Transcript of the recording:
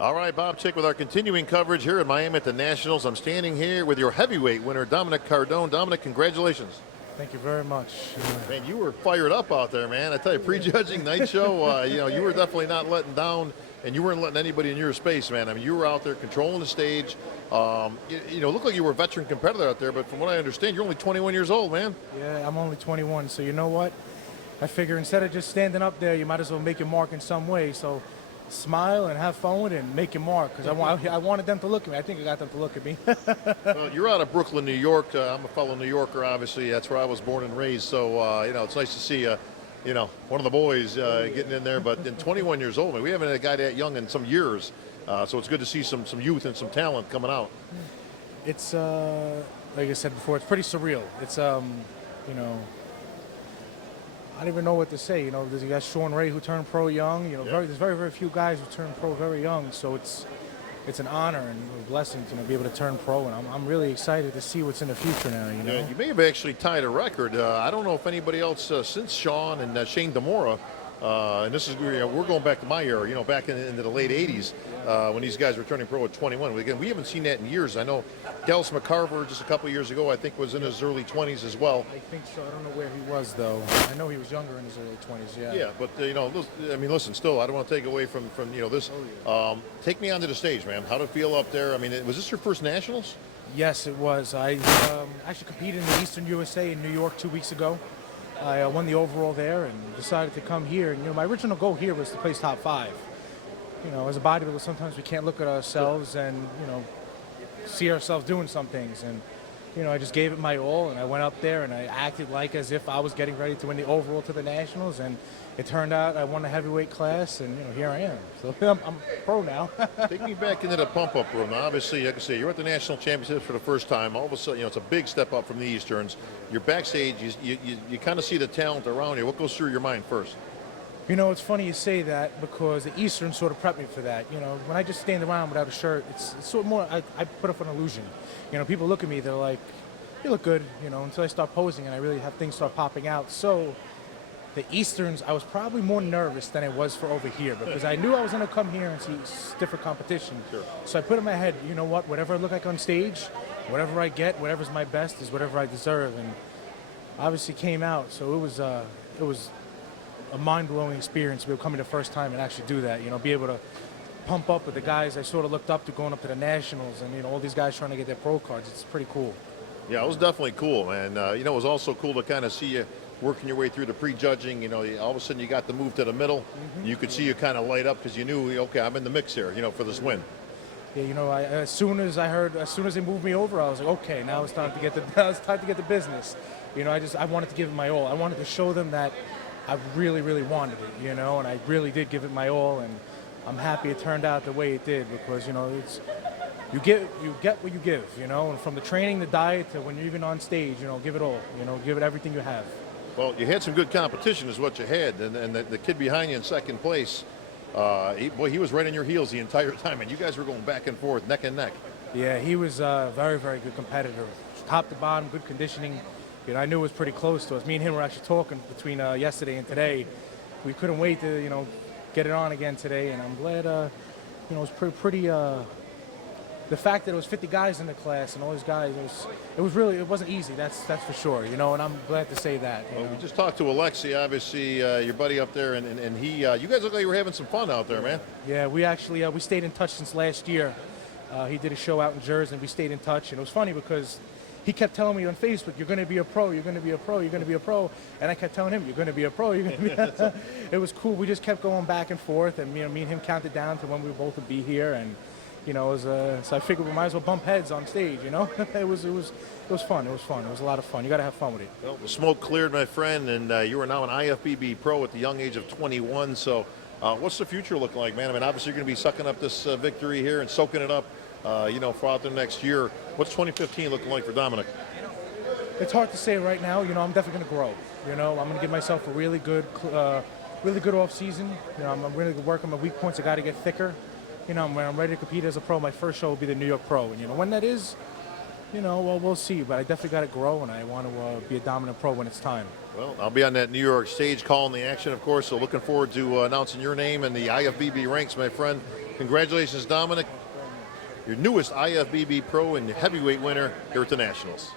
All right, Bob Chick with our continuing coverage here in Miami at the Nationals. I'm standing here with your heavyweight winner, Dominick Cardone. Dominick, congratulations. Thank you very much. Man, you were fired up out there, man. I tell you, prejudging night show, you were definitely not letting down, and you weren't letting anybody in your space, man. I mean, you were out there controlling the stage. Looked like you were a veteran competitor out there, but from what I understand, you're only 21 years old, man. Yeah, I'm only 21, so you know what? I figure instead of just standing up there, you might as well make your mark in some way. So smile and have fun with it and make your mark, because I wanted them to look at me. I think I got them to look at me. Well, you're out of Brooklyn, New York. I'm a fellow New Yorker, obviously. That's where I was born and raised. So, it's nice to see, one of the boys getting in there. But in 21 years old, man, we haven't had a guy that young in some years. So it's good to see some youth and some talent coming out. It's, like I said before, it's pretty surreal. It's, I don't even know what to say. You got Sean Ray who turned pro young. There's very, very few guys who turn pro very young. So it's an honor and a blessing to be able to turn pro. And I'm really excited to see what's in the future now. Yeah, you may have actually tied a record. I don't know if anybody else since Sean and Shane DeMora. And this is we're going back to my era. Back into the late '80s when these guys were turning pro at 21. Again, we haven't seen that in years. I know Dallas McCarver just a couple of years ago, I think, was in his early 20s as well. I think so. I don't know where he was though. I know he was younger in his early 20s. Yeah. Yeah, but listen. Still, I don't want to take away from this. Take me onto the stage, man. How did it feel up there? I mean, was this your first nationals? Yes, it was. I actually competed in the Eastern USA in New York 2 weeks ago. I won the overall there and decided to come here. And my original goal here was to place top 5. As a bodybuilder, sometimes we can't look at ourselves and see ourselves doing some things. And I just gave it my all, and I went up there and I acted like as if I was getting ready to win the overall to the nationals. And it turned out I won the heavyweight class, and here I am. So I'm pro now. Take me back into the pump-up room. Now, obviously, like I say, you're at the national championships for the first time. All of a sudden, it's a big step up from the Easterns. You're backstage. You kind of see the talent around you. What goes through your mind first? It's funny you say that, because the Eastern sort of prepped me for that. When I just stand around without a shirt, it's sort of more, I put up an illusion. People look at me, they're like, you look good, until I start posing and I really have things start popping out. So the Easterns, I was probably more nervous than I was for over here, because I knew I was going to come here and see different competition. Sure. So I put in my head, whatever I look like on stage, whatever I get, whatever's my best is whatever I deserve. And obviously came out, so it was a mind-blowing experience to be able to come in the first time and actually do that. Be able to pump up with the guys I sort of looked up to going up to the nationals, and all these guys trying to get their pro cards. It's pretty cool. Yeah, it was definitely cool, man. It was also cool to kind of see you working your way through the prejudging. All of a sudden you got the move to the middle. You could see you kind of light up because you knew, okay, I'm in the mix here, for this win. Yeah, as soon as they moved me over, I was like, okay, now it's time to get the business. I wanted to give it my all. I wanted to show them that I really, really wanted it, and I really did give it my all, and I'm happy it turned out the way it did, because, it's you get what you give, and from the training, the diet, to when you're even on stage, give it all, give it everything you have. Well, you had some good competition is what you had, and the kid behind you in second place, he was right on your heels the entire time, and you guys were going back and forth, neck and neck. Yeah, he was a very, very good competitor, top to bottom, good conditioning. I knew it was pretty close to us. Me and him were actually talking between yesterday and today. We couldn't wait to, get it on again today, and I'm glad, it was pretty, the fact that it was 50 guys in the class and all these guys, it wasn't easy, that's for sure, and I'm glad to say that. Well, we just talked to Alexi, obviously, your buddy up there, and he, you guys look like you were having some fun out there, man. Yeah, we actually, we stayed in touch since last year. He did a show out in Jersey, and we stayed in touch, and it was funny because he kept telling me on Facebook, you're going to be a pro, you're going to be a pro, you're going to be a pro. And I kept telling him, you're going to be a pro, you're going to be a pro. It was cool. We just kept going back and forth. And, me and him counted down to when we both would be here. And, so I figured we might as well bump heads on stage, It was fun. It was fun. It was a lot of fun. You got to have fun with it. Well, the smoke cleared, my friend. And you are now an IFBB pro at the young age of 21. So what's the future look like, man? I mean, obviously you're going to be sucking up this victory here and soaking it up. For the next year. What's 2015 looking like for Dominick? It's hard to say right now. I'm definitely going to grow. I'm going to give myself a really good off season. I'm really going to work on my weak points. I got to get thicker. When I'm ready to compete as a pro, my first show will be the New York Pro. And when that is, well, we'll see. But I definitely got to grow, and I want to be a dominant pro when it's time. Well, I'll be on that New York stage calling the action, of course. So looking forward to announcing your name in the IFBB ranks, my friend. Congratulations, Dominic. Your newest IFBB Pro and heavyweight winner here at the Nationals.